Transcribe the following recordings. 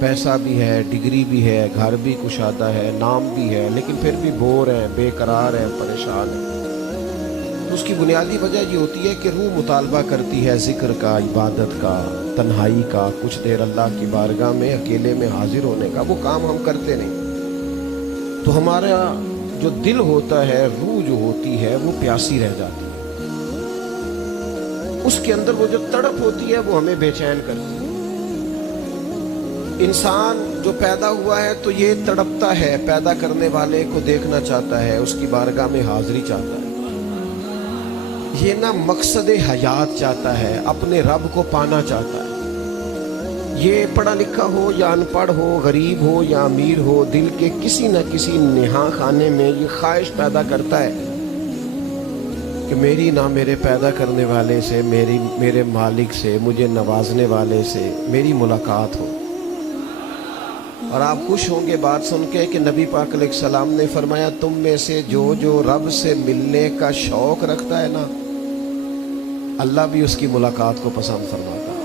پیسہ بھی ہے، ڈگری بھی ہے، گھر بھی کشادہ ہے، نام بھی ہے، لیکن پھر بھی بور ہیں، بے قرار ہیں، پریشان ہیں۔ اس کی بنیادی وجہ یہ ہوتی ہے کہ روح مطالبہ کرتی ہے ذکر کا، عبادت کا، تنہائی کا، کچھ دیر اللہ کی بارگاہ میں اکیلے میں حاضر ہونے کا۔ وہ کام ہم کرتے نہیں، تو ہمارا جو دل ہوتا ہے، روح جو ہوتی ہے، وہ پیاسی رہ جاتی ہے۔ اس کے اندر وہ جو تڑپ ہوتی ہے وہ ہمیں بے چین کرتی ہے۔ انسان جو پیدا ہوا ہے تو یہ تڑپتا ہے، پیدا کرنے والے کو دیکھنا چاہتا ہے، اس کی بارگاہ میں حاضری چاہتا ہے، یہ مقصد حیات چاہتا ہے، اپنے رب کو پانا چاہتا ہے۔ یہ پڑھا لکھا ہو یا ان پڑھ ہو، غریب ہو یا امیر ہو، دل کے کسی نہ کسی نہاں خانے میں یہ خواہش پیدا کرتا ہے کہ میری نہ میرے پیدا کرنے والے سے، میرے مالک سے، مجھے نوازنے والے سے میری ملاقات ہو۔ اور آپ خوش ہوں گے بات سن کے کہ نبی پاک علیہ السلام نے فرمایا، تم میں سے جو رب سے ملنے کا شوق رکھتا ہے نا، اللہ بھی اس کی ملاقات کو پسند فرماتا ہے۔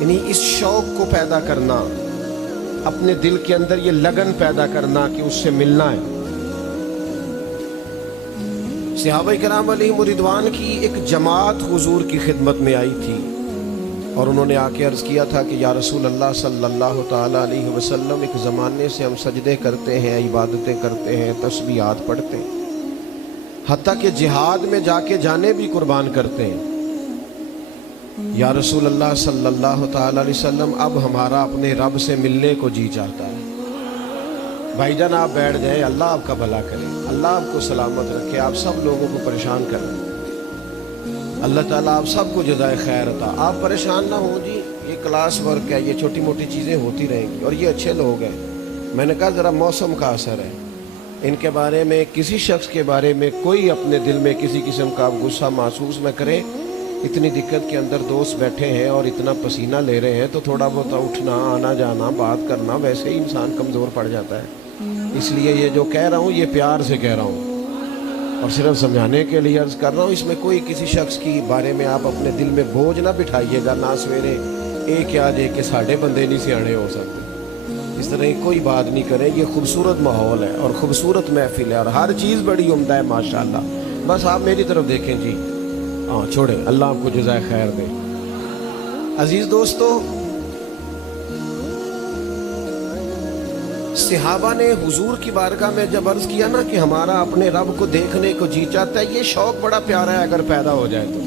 یعنی اس شوق کو پیدا کرنا، اپنے دل کے اندر یہ لگن پیدا کرنا کہ اس سے ملنا ہے۔ صحابہ کرام علیہم رضوان کی ایک جماعت حضور کی خدمت میں آئی تھی، اور انہوں نے آ کے عرض کیا تھا کہ یا رسول اللہ صلی اللہ تعالیٰ علیہ وسلم، ایک زمانے سے ہم سجدے کرتے ہیں، عبادتیں کرتے ہیں، تسبیحات پڑھتے ہیں، حتیٰ کہ جہاد میں جا کے جانیں بھی قربان کرتے ہیں۔ یا رسول اللہ صلی اللہ تعالیٰ علیہ وسلم، اب ہمارا اپنے رب سے ملنے کو جی چاہتا ہے۔ بھائی جان آپ بیٹھ جائیں، اللہ آپ کا بھلا کرے، اللہ آپ کو سلامت رکھے، آپ سب لوگوں کو پریشان کریں، اللہ تعالیٰ آپ سب کو جزائے خیر عطا۔ آپ پریشان نہ ہوں جی، یہ کلاس ورک ہے، یہ چھوٹی موٹی چیزیں ہوتی رہیں گی، اور یہ اچھے لوگ ہیں۔ میں نے کہا ذرا موسم کا اثر ہے، ان کے بارے میں، کسی شخص کے بارے میں کوئی اپنے دل میں کسی قسم کا غصہ محسوس نہ کرے۔ اتنی دقت کے اندر دوست بیٹھے ہیں اور اتنا پسینہ لے رہے ہیں، تو تھوڑا بہت اٹھنا، آنا جانا، بات کرنا، ویسے ہی انسان کمزور پڑ جاتا ہے۔ اس لیے یہ جو کہہ رہا ہوں یہ پیار سے کہہ رہا ہوں، اور صرف سمجھانے کے لیے عرض کر رہا ہوں۔ اس میں کوئی کسی شخص کی بارے میں آپ اپنے دل میں بوجھ نہ بٹھائیے گا، نہ سویرے ایک یا جے کہ ساڑھے بندے نہیں سیانے ہو سکتے، اس طرح کی کوئی بات نہیں کریں۔ یہ خوبصورت ماحول ہے اور خوبصورت محفل ہے، اور ہر چیز بڑی عمدہ ہے ماشاءاللہ۔ بس آپ میری طرف دیکھیں جی، ہاں چھوڑیں، اللہ آپ کو جزائے خیر دے۔ عزیز دوستو، صحابہ نے حضور کی بارگاہ میں جب عرض کیا نا کہ ہمارا اپنے رب کو دیکھنے کو جی چاہتا ہے، یہ شوق بڑا پیارا ہے اگر پیدا ہو جائے تو۔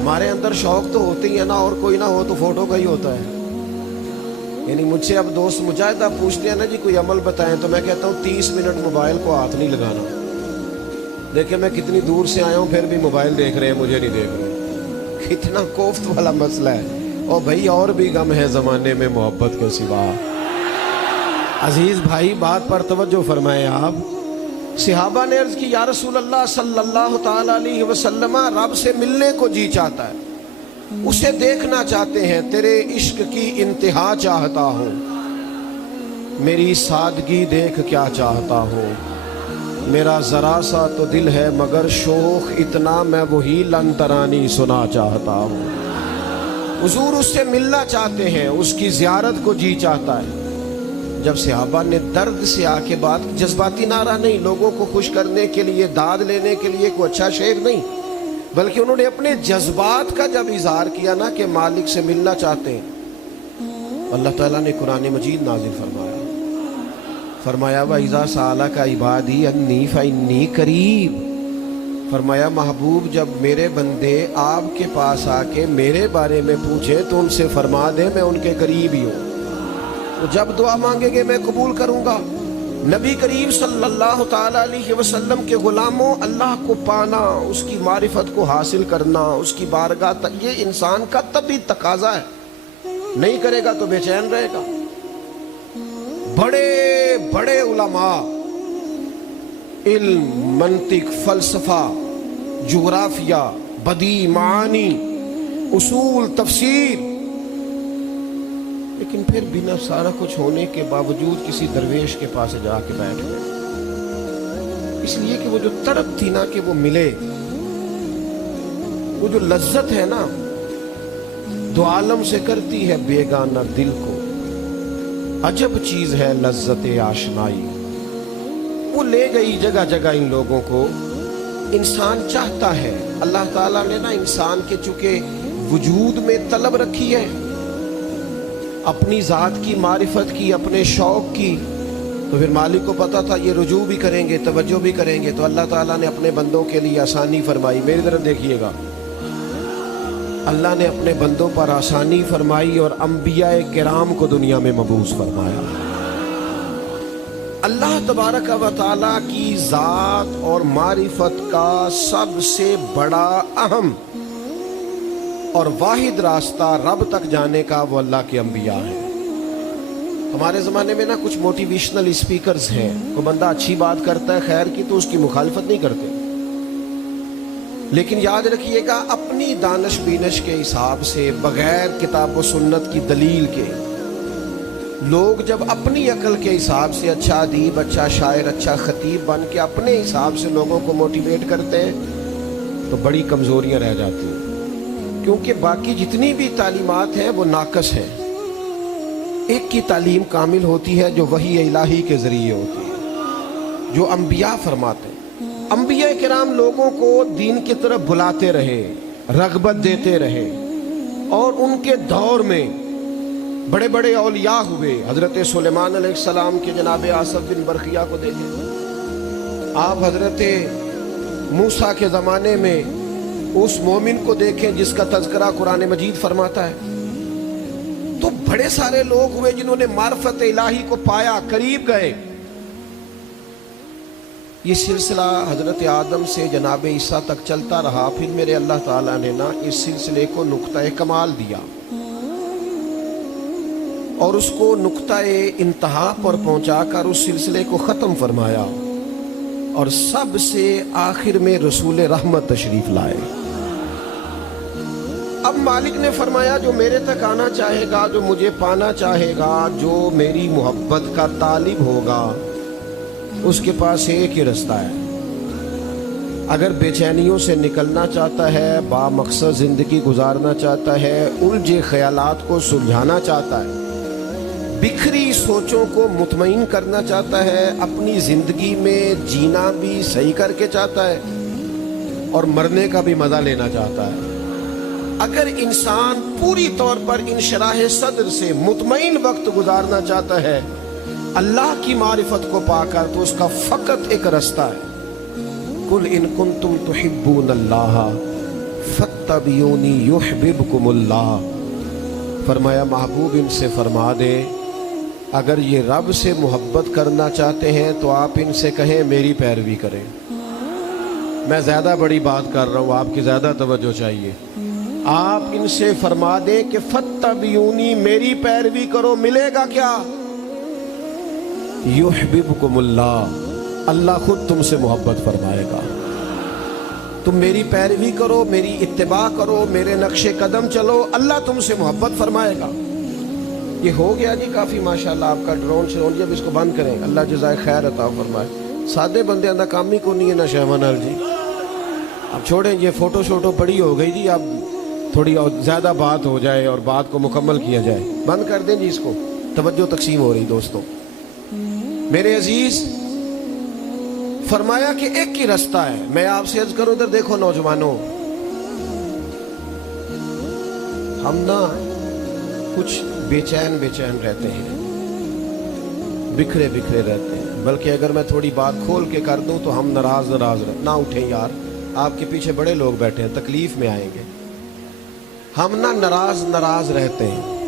ہمارے اندر شوق تو ہوتے ہی ہے نا، اور کوئی نہ ہو تو فوٹو کا ہی ہوتا ہے۔ یعنی مجھ سے اب دوست مجاہدہ پوچھتے ہیں نا جی کوئی عمل بتائیں، تو میں کہتا ہوں 30 منٹ موبائل کو ہاتھ نہیں لگانا۔ دیکھیں میں کتنی دور سے آیا ہوں، پھر بھی موبائل دیکھ رہے ہیں، مجھے نہیں دیکھ رہے۔ کتنا کوفت والا مسئلہ ہے۔ اور بھائی اور بھی غم ہے زمانے میں محبت کے سوا۔ عزیز بھائی بات پر توجہ فرمائیں آپ۔ صحابہ نے عرض کی یا رسول اللہ صلی اللہ تعالیٰ علیہ وسلم، رب سے ملنے کو جی چاہتا ہے، اسے دیکھنا چاہتے ہیں، تیرے عشق کی انتہا چاہتا ہوں، میری سادگی دیکھ کیا چاہتا ہوں، میرا ذرا سا تو دل ہے مگر شوق اتنا، میں وہی لن ترانی سنا چاہتا ہوں۔ حضور اس سے ملنا چاہتے ہیں، اس کی زیارت کو جی چاہتا ہے۔ جب صحابہ نے درد سے آ کے بات، جذباتی نعرہ نہیں، لوگوں کو خوش کرنے کے لیے، داد لینے کے لیے، کوئی اچھا شعر نہیں، بلکہ انہوں نے اپنے جذبات کا جب اظہار کیا نا کہ مالک سے ملنا چاہتے ہیں، اللہ تعالیٰ نے قرآن مجید نازل فرمایا وَإِذَا سَأَلَكَ عِبَادِي أَنِّي فَإِنِّي قَرِيبٌ۔ فرمایا محبوب جب میرے بندے آپ کے پاس آ کے میرے بارے میں پوچھیں تو ان سے فرما دیں میں ان کے قریب ہی ہوں، تو جب دعا مانگیں گے میں قبول کروں گا۔ نبی کریم صلی اللہ تعالیٰ علیہ وسلم کے غلاموں، اللہ کو پانا، اس کی معرفت کو حاصل کرنا، اس کی بارگاہ تک، یہ انسان کا طبعی تقاضا ہے، نہیں کرے گا تو بے چین رہے گا۔ بڑے بڑے علماء، علم، منطق، فلسفہ، جغرافیہ، بدیع، معانی، اصول، تفسیر، لیکن پھر بنا سارا کچھ ہونے کے باوجود کسی درویش کے پاس جا کے بیٹھ گئے، اس لیے کہ وہ جو تڑپ تھی نا کہ وہ ملے، وہ جو لذت ہے نا دو عالم سے کرتی ہے بیگانہ دل کو، عجب چیز ہے لذت آشنائی۔ وہ لے گئی جگہ جگہ ان لوگوں کو۔ انسان چاہتا ہے، اللہ تعالیٰ نے نا انسان کے چونکہ وجود میں طلب رکھی ہے اپنی ذات کی، معرفت کی، اپنے شوق کی، تو پھر مالک کو پتا تھا یہ رجوع بھی کریں گے، توجہ بھی کریں گے، تو اللہ تعالیٰ نے اپنے بندوں کے لیے آسانی فرمائی۔ میری طرف دیکھیے گا، اللہ نے اپنے بندوں پر آسانی فرمائی اور انبیاء کرام کو دنیا میں مبعوث فرمایا۔ اللہ تبارک و تعالیٰ کی ذات اور معرفت کا سب سے بڑا، اہم اور واحد راستہ رب تک جانے کا وہ اللہ کے انبیاء ہیں۔ ہمارے زمانے میں نا کچھ موٹیویشنل اسپیکرز ہیں، کوئی بندہ اچھی بات کرتا ہے خیر کی تو اس کی مخالفت نہیں کرتے، لیکن یاد رکھیے گا اپنی دانش بینش کے حساب سے، بغیر کتاب و سنت کی دلیل کے، لوگ جب اپنی عقل کے حساب سے اچھا ادیب، اچھا شاعر، اچھا خطیب بن کے اپنے حساب سے لوگوں کو موٹیویٹ کرتے ہیں تو بڑی کمزوریاں رہ جاتی ہیں، کیونکہ باقی جتنی بھی تعلیمات ہیں وہ ناقص ہیں۔ ایک کی تعلیم کامل ہوتی ہے جو وحی الہی کے ذریعے ہوتی ہے، جو انبیاء فرماتے ہیں۔ انبیاء کرام لوگوں کو دین کی طرف بلاتے رہے، رغبت دیتے رہے، اور ان کے دور میں بڑے بڑے اولیاء ہوئے۔ حضرت سلیمان علیہ السلام کے جناب آصف بن برقیہ کو دیکھیں، آپ حضرت موسیٰ کے زمانے میں اس مومن کو دیکھیں جس کا تذکرہ قرآن مجید فرماتا ہے۔ تو بڑے سارے لوگ ہوئے جنہوں نے معرفت الہی کو پایا، قریب گئے۔ یہ سلسلہ حضرت آدم سے جناب عیسیٰ تک چلتا رہا، پھر میرے اللہ تعالیٰ نے نا اس سلسلے کو نقطہ کمال دیا اور اس کو نقطہ انتہا پر پہنچا کر اس سلسلے کو ختم فرمایا، اور سب سے آخر میں رسول رحمت تشریف لائے۔ اب مالک نے فرمایا جو میرے تک آنا چاہے گا، جو مجھے پانا چاہے گا، جو میری محبت کا طالب ہوگا، اس کے پاس ایک ہی رستہ ہے۔ اگر بے چینیوں سے نکلنا چاہتا ہے، با مقصد زندگی گزارنا چاہتا ہے، الجھے خیالات کو سلجھانا چاہتا ہے، بکھری سوچوں کو مطمئن کرنا چاہتا ہے، اپنی زندگی میں جینا بھی صحیح کر کے چاہتا ہے اور مرنے کا بھی مزہ لینا چاہتا ہے، اگر انسان پوری طور پر انشراح صدر سے مطمئن وقت گزارنا چاہتا ہے اللہ کی معرفت کو پا کر، تو اس کا فقط ایک رستہ ہے، قل ان کنتم تحبون اللہ فاتبعونی یحببکم اللہ۔ فرمایا محبوب ان سے فرما دے اگر یہ رب سے محبت کرنا چاہتے ہیں تو آپ ان سے کہیں میری پیروی کریں۔ میں زیادہ بڑی بات کر رہا ہوں، آپ کی زیادہ توجہ چاہیے۔ آپ ان سے فرما دیں کہ فاتبعونی، میری پیروی کرو، ملے گا کیا؟ یحببکم اللہ، اللہ خود تم سے محبت فرمائے گا۔ تم میری پیروی کرو، میری اتباع کرو، میرے نقش قدم چلو، اللہ تم سے محبت فرمائے گا۔ یہ ہو گیا جی کافی ماشاءاللہ آپ کا ڈرون شرون، جب اس کو بند کریں اللہ جزائے خیر عطا فرمائے۔ سادے بندے دا کام ہی کو نہیں ہے نا شہوانال جی، اب چھوڑیں یہ فوٹو شوٹو پڑی ہو گئی جی، اب تھوڑی اور زیادہ بات ہو جائے اور بات کو مکمل کیا جائے، بند کر دیں جی اس کو، توجہ تقسیم ہو رہی دوستوں۔ میرے عزیز فرمایا کہ ایک ہی رستہ ہے۔ میں آپ سے عرض کروں، ادھر دیکھو نوجوانوں، ہم نا کچھ بے چین رہتے ہیں، بکھرے رہتے ہیں، بلکہ اگر میں تھوڑی بات کھول کے کر دوں تو ہم ناراض رہتے، نہ اٹھیں یار، آپ کے پیچھے بڑے لوگ بیٹھے ہیں، تکلیف میں آئیں گے۔ ہم نا ناراض رہتے ہیں۔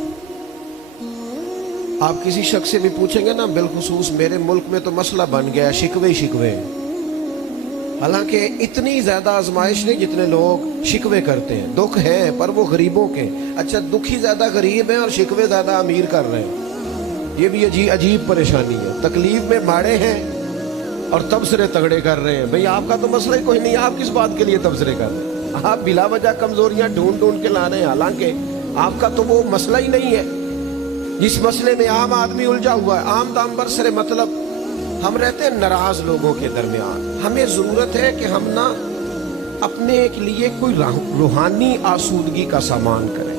آپ کسی شخص سے بھی پوچھیں گے نا، بالخصوص میرے ملک میں تو مسئلہ بن گیا ہے شکوے، حالانکہ اتنی زیادہ آزمائش نہیں جتنے لوگ شکوے کرتے ہیں۔ دکھ ہے پر وہ غریبوں کے، اچھا دکھی زیادہ غریب ہیں اور شکوے زیادہ امیر کر رہے ہیں، یہ بھی عجیب پریشانی ہے۔ تکلیف میں ماڑے ہیں اور تبصرے تگڑے کر رہے ہیں۔ بھئی آپ کا تو مسئلہ ہی کوئی نہیں، آپ کس بات کے لیے تبصرے کر رہے ہیں؟ آپ بلا وجہ کمزوریاں ڈھونڈ کے لا رہے ہیں، حالانکہ آپ کا تو وہ مسئلہ ہی نہیں ہے جس مسئلے میں عام آدمی الجھا ہوا ہے۔ عام دام برسر مطلب ہم رہتے ہیں ناراض لوگوں کے درمیان۔ ہمیں ضرورت ہے کہ ہم نا اپنے کے لیے کوئی روحانی آسودگی کا سامان کریں۔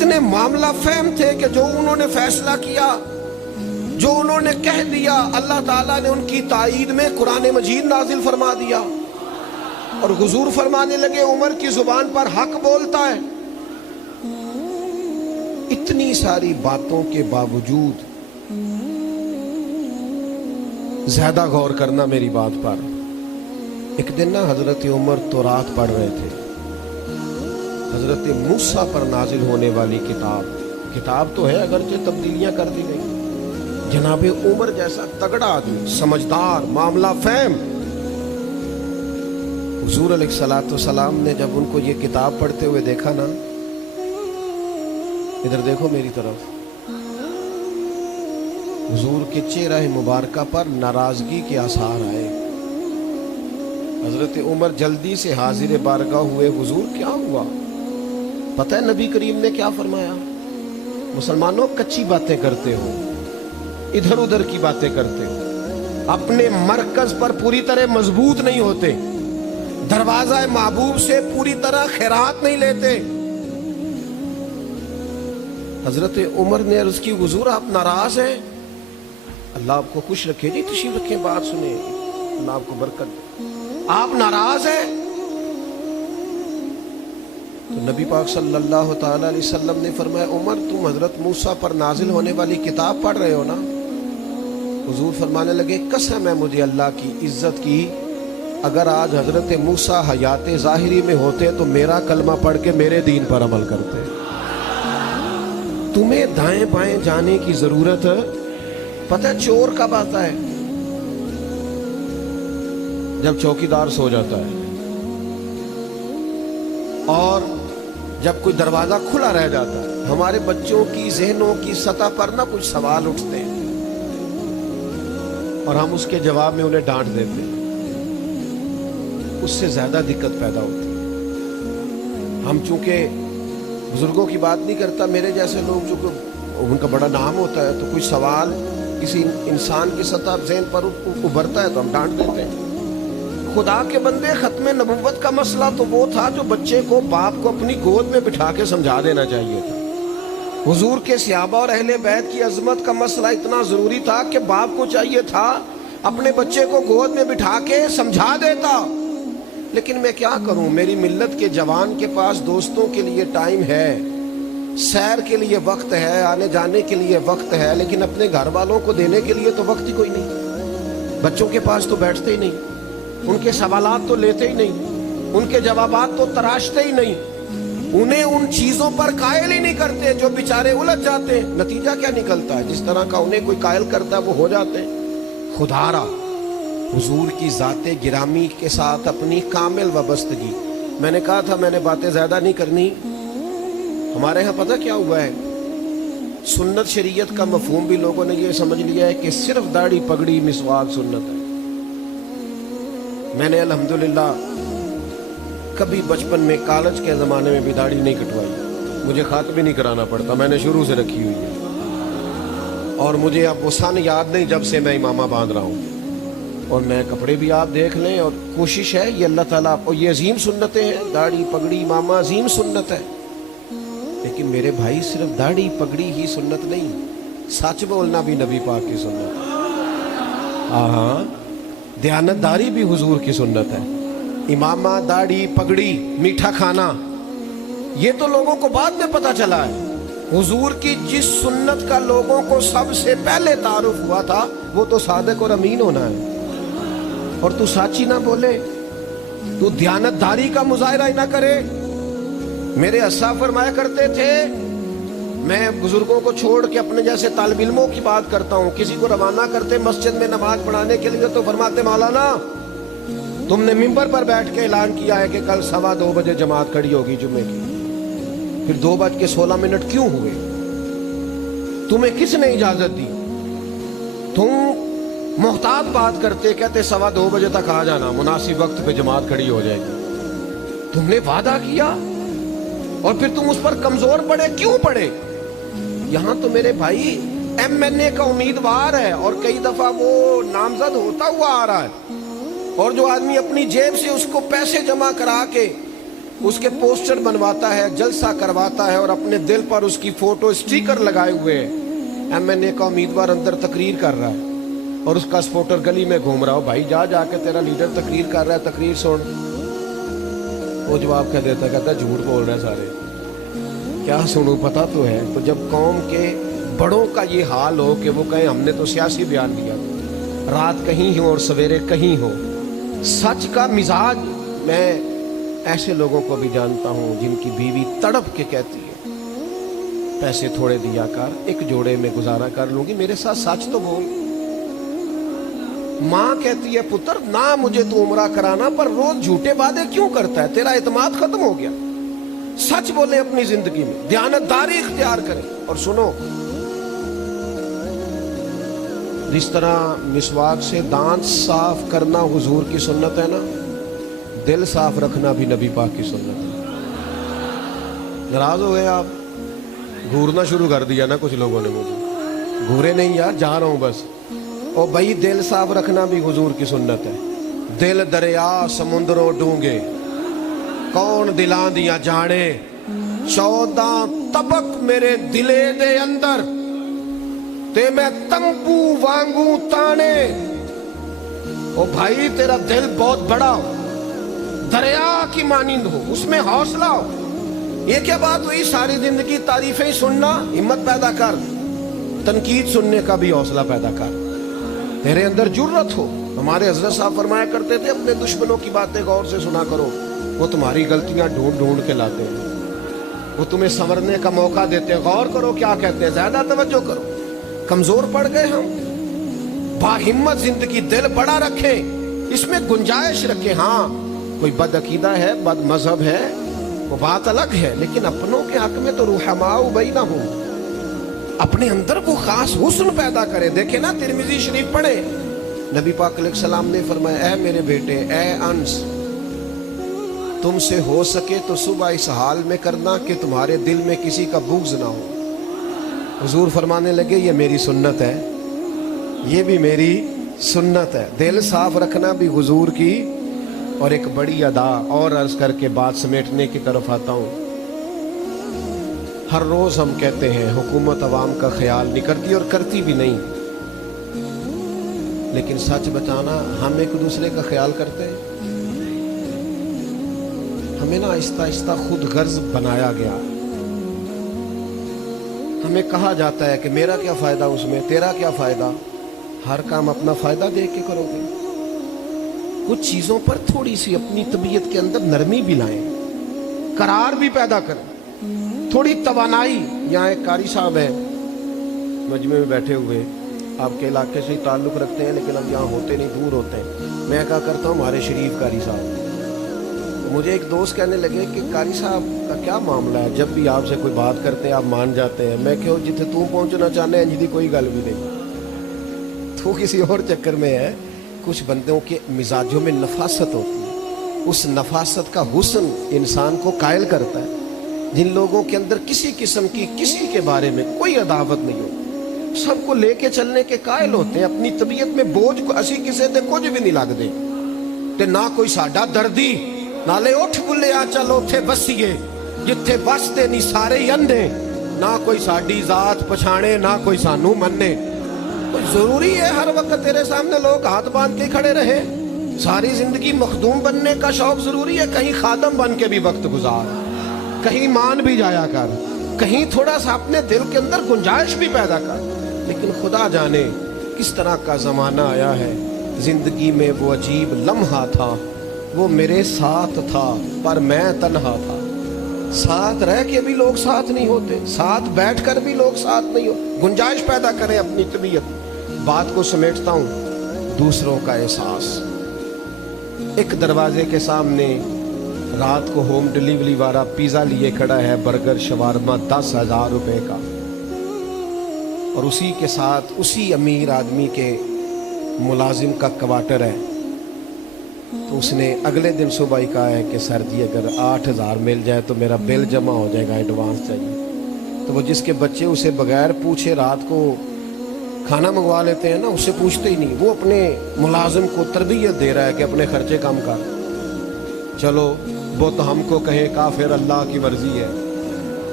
اتنے معاملہ فہم تھے کہ جو انہوں نے فیصلہ کیا، جو انہوں نے کہہ دیا، اللہ تعالیٰ نے ان کی تائید میں قرآن مجید نازل فرما دیا، اور حضور فرمانے لگے عمر کی زبان پر حق بولتا ہے۔ اتنی ساری باتوں کے باوجود زیادہ غور کرنا میری بات پر۔ ایک دن نا حضرت عمر تورات پڑھ رہے تھے، حضرت موسیٰ پر نازل ہونے والی کتاب تو ہے اگرچہ تبدیلیاں کر دی گئی۔ جناب عمر جیسا تگڑا آدمی، سمجھدار، معاملہ فہم، حضور علیہ الصلوۃ والسلام نے جب ان کو یہ کتاب پڑھتے ہوئے دیکھا نا، ادھر دیکھو میری طرف، حضور کے چہرہ مبارکہ پر ناراضگی کے آثار آئے۔ حضرت عمر جلدی سے حاضر بارگاہ ہوئے، حضور کیا ہوا؟ پتہ ہے نبی کریم نے کیا فرمایا؟ مسلمانوں کچی باتیں کرتے ہو، ادھر ادھر کی باتیں کرتے ہو، اپنے مرکز پر پوری طرح مضبوط نہیں ہوتے، دروازہ محبوب سے پوری طرح خیرات نہیں لیتے۔ حضرت عمر نے عرض کی حضور آپ ناراض ہیں؟ اللہ آپ کو خوش رکھے جی، تشریف رکھیں، بات سنیں، اللہ آپ کو برکت دے۔ آپ ناراض ہیں؟ تو نبی پاک صلی اللہ تعالی علیہ وسلم نے فرمایا عمر تم حضرت موسیٰ پر نازل ہونے والی کتاب پڑھ رہے ہو نا؟ حضور فرمانے لگے قسم ہے مجھے اللہ کی عزت کی، اگر آج حضرت موسیٰ حیات ظاہری میں ہوتے تو میرا کلمہ پڑھ کے میرے دین پر عمل کرتے۔ تمہیں دائیں بائیں جانے کی ضرورت ہے۔ پتہ ہے چور کب آتا ہے؟ جب چوکیدار سو جاتا ہے، اور جب کوئی دروازہ کھلا رہ جاتا ہے۔ ہمارے بچوں کی ذہنوں کی سطح پر نہ کچھ سوال اٹھتے ہیں اور ہم اس کے جواب میں انہیں ڈانٹ دیتے ہیں، اس سے زیادہ دقت پیدا ہوتی ہے۔ ہم چونکہ بزرگوں کی بات نہیں کرتا، میرے جیسے لوگ چونکہ ان کا بڑا نام ہوتا ہے تو کوئی سوال کسی انسان کی سطح ذہن پر ابھرتا ہے تو ہم ڈانٹ دیتے ہیں۔ خدا کے بندے، ختم نبوت کا مسئلہ تو وہ تھا جو بچے کو باپ کو اپنی گود میں بٹھا کے سمجھا دینا چاہیے تھا۔ حضور کے صحابہ اور اہل بیت کی عظمت کا مسئلہ اتنا ضروری تھا کہ باپ کو چاہیے تھا اپنے بچے کو گود میں بٹھا کے سمجھا دیتا۔ لیکن میں کیا کروں، میری ملت کے جوان کے پاس دوستوں کے لیے ٹائم ہے، سیر کے لیے وقت ہے، آنے جانے کے لیے وقت ہے، لیکن اپنے گھر والوں کو دینے کے لیے تو وقت ہی کوئی نہیں۔ بچوں کے پاس تو بیٹھتے ہی نہیں، ان کے سوالات تو لیتے ہی نہیں، ان کے جوابات تو تراشتے ہی نہیں، انہیں ان چیزوں پر قائل ہی نہیں کرتے جو بیچارے الجھ جاتے ہیں۔ نتیجہ کیا نکلتا ہے؟ جس طرح کا انہیں کوئی قائل کرتا ہے وہ ہو جاتے ہیں۔ خدا را حضور کی ذات گرامی کے ساتھ اپنی کامل وابستگی۔ میں نے کہا تھا میں نے باتیں زیادہ نہیں کرنی۔ ہمارے ہاں پتہ کیا ہوا ہے، سنت شریعت کا مفہوم بھی لوگوں نے یہ سمجھ لیا ہے کہ صرف داڑھی پگڑی مسواک سنت ہے۔ میں نے الحمدللہ کبھی بچپن میں کالج کے زمانے میں بھی داڑھی نہیں کٹوائی، مجھے خاتم بھی نہیں کرانا پڑتا، میں نے شروع سے رکھی ہوئی ہے، اور مجھے اب وہ سن یاد نہیں جب سے میں امامہ باندھ رہا ہوں، اور میں کپڑے بھی آپ دیکھ لیں، اور کوشش ہے یہ اللہ تعالیٰ آپ کو، یہ عظیم سنتیں ہیں، داڑھی پگڑی امامہ عظیم سنت ہے، لیکن میرے بھائی صرف داڑھی پگڑی ہی سنت نہیں، سچ بولنا بھی نبی پاک کی سنت ہے۔ ہاں، دیانتداری بھی حضور کی سنت ہے۔ امامہ، داڑھی، پگڑی، میٹھا کھانا، یہ تو لوگوں کو بعد میں پتہ چلا ہے۔ حضور کی جس سنت کا لوگوں کو سب سے پہلے تعارف ہوا تھا وہ تو صادق اور امین ہونا ہے، اور تو سچی نہ بولے، تو دیانتداری کا مظاہرہ ہی نہ کرے۔ میرے اسا فرمایا کرتے تھے، میں بزرگوں کو چھوڑ کے اپنے جیسے طالب علموں کی بات کرتا ہوں، کسی کو روانہ کرتے مسجد میں نماز پڑھانے کے لیے تو فرماتے مولانا تم نے ممبر پر بیٹھ کے اعلان کیا ہے کہ کل 2:15 بجے جماعت کھڑی ہوگی جمعے کی، پھر 2:16 کیوں ہوئے؟ تمہیں کس نے اجازت دی؟ تم محتاط بات کرتے، کہتے 2:15 بجے تک آ جانا، مناسب وقت پہ جماعت کھڑی ہو جائے گی۔ تم نے وعدہ کیا اور پھر تم اس پر کمزور پڑے، کیوں پڑے؟ یہاں تو میرے بھائی MNA کا امیدوار ہے اور کئی دفعہ وہ نامزد ہوتا ہوا آ رہا ہے، اور جو آدمی اپنی جیب سے اس کو پیسے جمع کرا کے اس کے پوسٹر بنواتا ہے, جلسہ کرواتا ہے, اور اپنے دل پر اس کی فوٹو سٹیکر لگائے ہوئے ہے. MNA کا امیدوار اندر تقریر کر رہا ہے اور اس کا سپورٹر گلی میں گھوم رہا ہو. بھائی جا کے تیرا لیڈر تقریر کر رہا ہے, تقریر سن. وہ جواب کہہ دیتا, کہتا جھوٹ بول رہے ہیں سارے, کیا سنوں, پتہ تو ہے. تو جب قوم کے بڑوں کا یہ حال ہو کہ وہ کہیں ہم نے تو سیاسی بیان دیا, رات کہیں ہو اور سویرے کہیں ہو. سچ کا مزاج, میں ایسے لوگوں کو بھی جانتا ہوں جن کی بیوی تڑپ کے کہتی ہے پیسے تھوڑے دیا کر, ایک جوڑے میں گزارا کر لوں گی, میرے ساتھ سچ تو بول. ماں کہتی ہے پتر نہ مجھے تو عمرہ کرانا, پر روز جھوٹے وعدے کیوں کرتا ہے, تیرا اعتماد ختم ہو گیا. سچ بولے اپنی زندگی میں, دیانتداری اختیار کریں. اور سنو, جس طرح مسواک سے دانت صاف کرنا حضور کی سنت ہے نا, دل صاف رکھنا بھی نبی پاک کی سنت ہے. ناراض ہو گئے آپ, گھورنا شروع کر دیا نا کچھ لوگوں نے مجھے. گھورے نہیں یار, جا رہا ہوں بس. او بھائی دل صاف رکھنا بھی حضور کی سنت ہے. دل دریا سمندروں ڈونگے, کون دلاں دیاں جانے, 14 طبق میرے دلے دے اندر, تے میں تمبو وانگوں تانے. او بھائی تیرا دل بہت بڑا ہو, دریا کی مانند ہو, اس میں حوصلہ ہو. یہ کیا بات ہوئی, ساری زندگی تعریفیں سننا, ہمت پیدا کر. تنقید سننے کا بھی حوصلہ پیدا کر, تیرے اندر جرت ہو. ہمارے حضرت صاحب فرمایا کرتے تھے اپنے دشمنوں کی باتیں غور سے سنا کرو, وہ تمہاری غلطیاں ڈھونڈ ڈھونڈ کے لاتے ہیں, وہ تمہیں سنورنے کا موقع دیتے ہیں. غور کرو کیا کہتے ہیں, زیادہ توجہ کرو. کمزور پڑ گئے ہم, باہمت زندگی, دل بڑا رکھیں, اس میں گنجائش رکھیں. ہاں کوئی بد عقیدہ ہے, بد مذہب ہے, وہ بات الگ ہے, لیکن اپنوں کے حق میں تو رحماء بینہم, اپنے اندر وہ خاص حسن پیدا کرے. دیکھیں نا ترمذی شریف پڑھے, نبی پاک علیہ السلام نے فرمایا, اے میرے بیٹے, اے انس, تم سے ہو سکے تو صبح اس حال میں کرنا کہ تمہارے دل میں کسی کا بغض نہ ہو. حضور فرمانے لگے یہ میری سنت ہے, یہ بھی میری سنت ہے. دل صاف رکھنا بھی حضور کی. اور ایک بڑی ادا اور عرض کر کے بات سمیٹنے کی طرف آتا ہوں. ہر روز ہم کہتے ہیں حکومت عوام کا خیال نہیں کرتی, اور کرتی بھی نہیں, لیکن سچ بتانا ہم ایک دوسرے کا خیال کرتے ہیں. ہمیں نا آہستہ آہستہ خود غرض بنایا گیا. ہمیں کہا جاتا ہے کہ میرا کیا فائدہ اس میں, تیرا کیا فائدہ. ہر کام اپنا فائدہ دیکھ کے کرو گے. کچھ چیزوں پر تھوڑی سی اپنی طبیعت کے اندر نرمی بھی لائیں, قرار بھی پیدا کریں, تھوڑی توانائی. یہاں ایک قاری صاحب ہیں مجمع میں بیٹھے ہوئے, آپ کے علاقے سے ہی تعلق رکھتے ہیں لیکن اب یہاں ہوتے نہیں, دور ہوتے ہیں. میں کہا کرتا ہوں ہمارے شریف قاری صاحب. مجھے ایک دوست کہنے لگے کہ قاری صاحب کا کیا معاملہ ہے, جب بھی آپ سے کوئی بات کرتے ہیں آپ مان جاتے ہیں. میں کہو جتنے تو پہنچنا چاہنے ہیں جی کوئی گل بھی نہیں, تو کسی اور چکر میں ہے. کچھ بندوں کے مزاجوں میں نفاست ہوتی ہے, اس نفاست کا حسن انسان کو قائل کرتا ہے. جن لوگوں کے اندر کسی قسم کی کسی کے بارے میں کوئی عداوت نہیں ہو, سب کو لے کے چلنے کے قائل ہوتے ہیں. اپنی طبیعت میں بوجھ کو اسی کسی دے کچھ بھی نہیں لگ دے, تے نہ کوئی ساڈا دردی, نالے اٹھ بلیا چلو اتھے بسیے جتھے بستے نہیں سارے ہی اندھے, نہ کوئی ساڈی ذات پچھانے نہ کوئی سانو مننے. ضروری ہے ہر وقت تیرے سامنے لوگ ہاتھ باندھ کے کھڑے رہے. ساری زندگی مخدوم بننے کا شوق ضروری ہے, کہیں خادم بن کے بھی وقت گزار, کہیں مان بھی جایا کر, کہیں تھوڑا سا اپنے دل کے اندر گنجائش بھی پیدا کر. لیکن خدا جانے کس طرح کا زمانہ آیا ہے. زندگی میں وہ عجیب لمحہ تھا, وہ میرے ساتھ تھا پر میں تنہا تھا. ساتھ رہ کے بھی لوگ ساتھ نہیں ہوتے, ساتھ بیٹھ کر بھی لوگ ساتھ نہیں ہوتے. گنجائش پیدا کریں اپنی طبیعت. بات کو سمیٹتا ہوں, دوسروں کا احساس. ایک دروازے کے سامنے رات کو ہوم ڈیلیوری والا پیزا لیے کھڑا ہے, برگر شوارما 10,000 روپے کا, اور اسی کے ساتھ اسی امیر آدمی کے ملازم کا کوارٹر ہے. تو اس نے اگلے دن صبح ہی کہا ہے کہ سر جی اگر 8,000 مل جائے تو میرا بل جمع ہو جائے گا, ایڈوانس چاہیے. تو وہ جس کے بچے اسے بغیر پوچھے رات کو کھانا منگوا لیتے ہیں نا, اس سے پوچھتے ہی نہیں, وہ اپنے ملازم کو تربیت دے رہا ہے کہ اپنے خرچے کم کر. چلو بت ہم کو کہے کافر اللہ کی مرضی ہے۔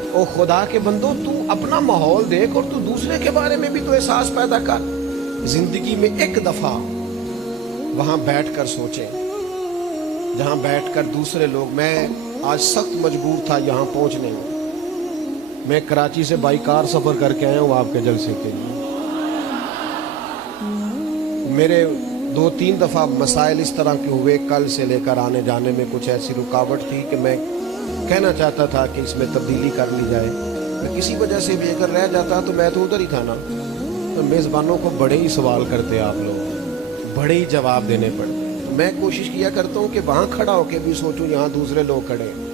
او خدا کے بندو، تو اپنا ماحول دیکھ اور تو دوسرے کے بارے میں بھی تو احساس پیدا کر۔ زندگی میں ایک دفعہ وہاں بیٹھ کر سوچیں، جہاں بیٹھ کر دوسرے لوگ، میں آج سخت مجبور تھا یہاں پہنچنے میں، میں کراچی سے بائی کار سفر کر کے آیا ہوں آپ کے جلسے کے لیے۔ میرے 2-3 دفعہ مسائل اس طرح کے ہوئے، کل سے لے کر آنے جانے میں کچھ ایسی رکاوٹ تھی کہ میں کہنا چاہتا تھا کہ اس میں تبدیلی کر لی جائے، میں کسی وجہ سے بھی اگر رہ جاتا تو میں تو ادھر ہی تھا نا۔ تو میزبانوں کو بڑے ہی سوال کرتے آپ لوگ، بڑے ہی جواب دینے پڑتے۔ میں کوشش کیا کرتا ہوں کہ وہاں کھڑا ہو کے بھی سوچوں یہاں دوسرے لوگ کھڑے ہیں،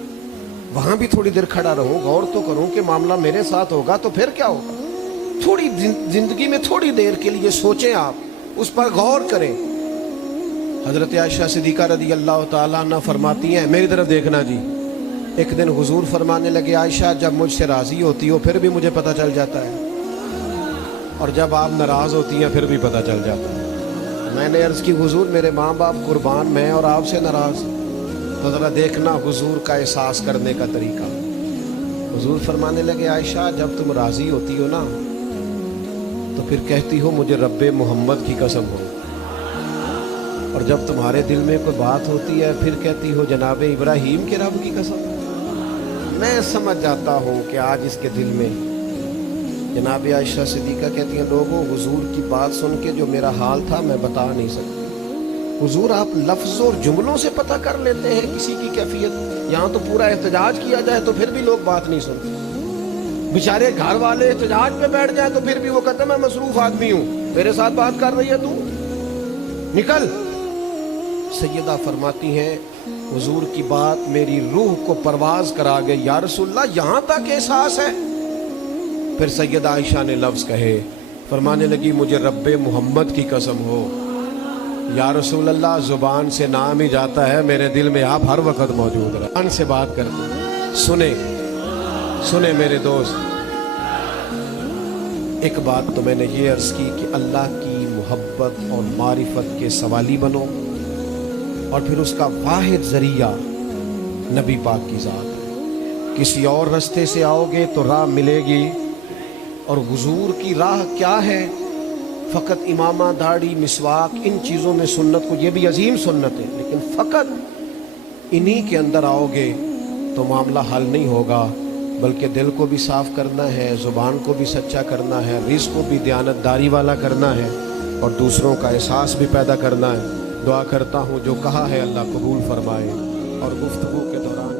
وہاں بھی تھوڑی دیر کھڑا رہوں، غور تو کروں کہ معاملہ میرے ساتھ ہوگا تو پھر کیا ہوگا۔ تھوڑی زندگی میں تھوڑی دیر کے لیے سوچیں، آپ اس پر غور کریں۔ حضرت عائشہ صدیقہ رضی اللہ تعالیٰ عنہ فرماتی ہیں، میری طرف دیکھنا جی، ایک دن حضور فرمانے لگے، عائشہ جب مجھ سے راضی ہوتی ہو پھر بھی مجھے پتہ چل جاتا ہے، اور جب آپ ناراض ہوتی ہیں پھر بھی پتہ چل جاتا ہے۔ میں نے عرض کی حضور میرے ماں باپ قربان، میں اور آپ سے ناراض، تو ذرا دیکھنا حضور کا احساس کرنے کا طریقہ۔ حضور فرمانے لگے، عائشہ جب تم راضی ہوتی ہو نا تو پھر کہتی ہو مجھے رب محمد کی قسم ہو، اور جب تمہارے دل میں کوئی بات ہوتی ہے پھر کہتی ہو جناب ابراہیم کے رب کی قسم۔ میں سمجھ جاتا ہوں کہ آج اس کے دل میں، جناب عائشہ صدیقہ کہتی ہیں، لوگوں حضور کی بات سن کے جو میرا حال تھا میں بتا نہیں سکتی۔ حضور آپ لفظوں اور جملوں سے پتہ کر لیتے ہیں کسی کی کیفیت، یہاں تو پورا احتجاج کیا جائے تو پھر بھی لوگ بات نہیں سنتے، بیچارے گھر والے احتجاج پہ بیٹھ جائیں تو پھر بھی وہ کہتے ہیں میں مصروف آدمی ہوں، میرے ساتھ بات کر رہی ہے تو نکل۔ سیدہ فرماتی ہیں حضور کی بات میری روح کو پرواز کرا گئی، یا رسول اللہ یہاں تک احساس ہے؟ پھر سیدہ عائشہ نے لفظ کہے، فرمانے لگی مجھے رب محمد کی قسم ہو، یا رسول اللہ زبان سے نام ہی جاتا ہے، میرے دل میں آپ ہر وقت موجود رہے۔ ان سے بات کرتے سنیں میرے دوست، ایک بات تو میں نے یہ عرض کی کہ اللہ کی محبت اور معرفت کے سوالی بنو، اور پھر اس کا واحد ذریعہ نبی پاک کی ذات ہے۔ کسی اور راستے سے آؤ گے تو راہ ملے گی، اور حضور کی راہ کیا ہے؟ فقط امامہ، داڑھی، مسواک، ان چیزوں میں سنت کو، یہ بھی عظیم سنت ہے، لیکن فقط انہی کے اندر آؤ گے تو معاملہ حل نہیں ہوگا، بلکہ دل کو بھی صاف کرنا ہے، زبان کو بھی سچا کرنا ہے، رزق کو بھی دیانتداری والا کرنا ہے، اور دوسروں کا احساس بھی پیدا کرنا ہے۔ دعا کرتا ہوں جو کہا ہے اللہ قبول فرمائے، اور گفتگو کے دوران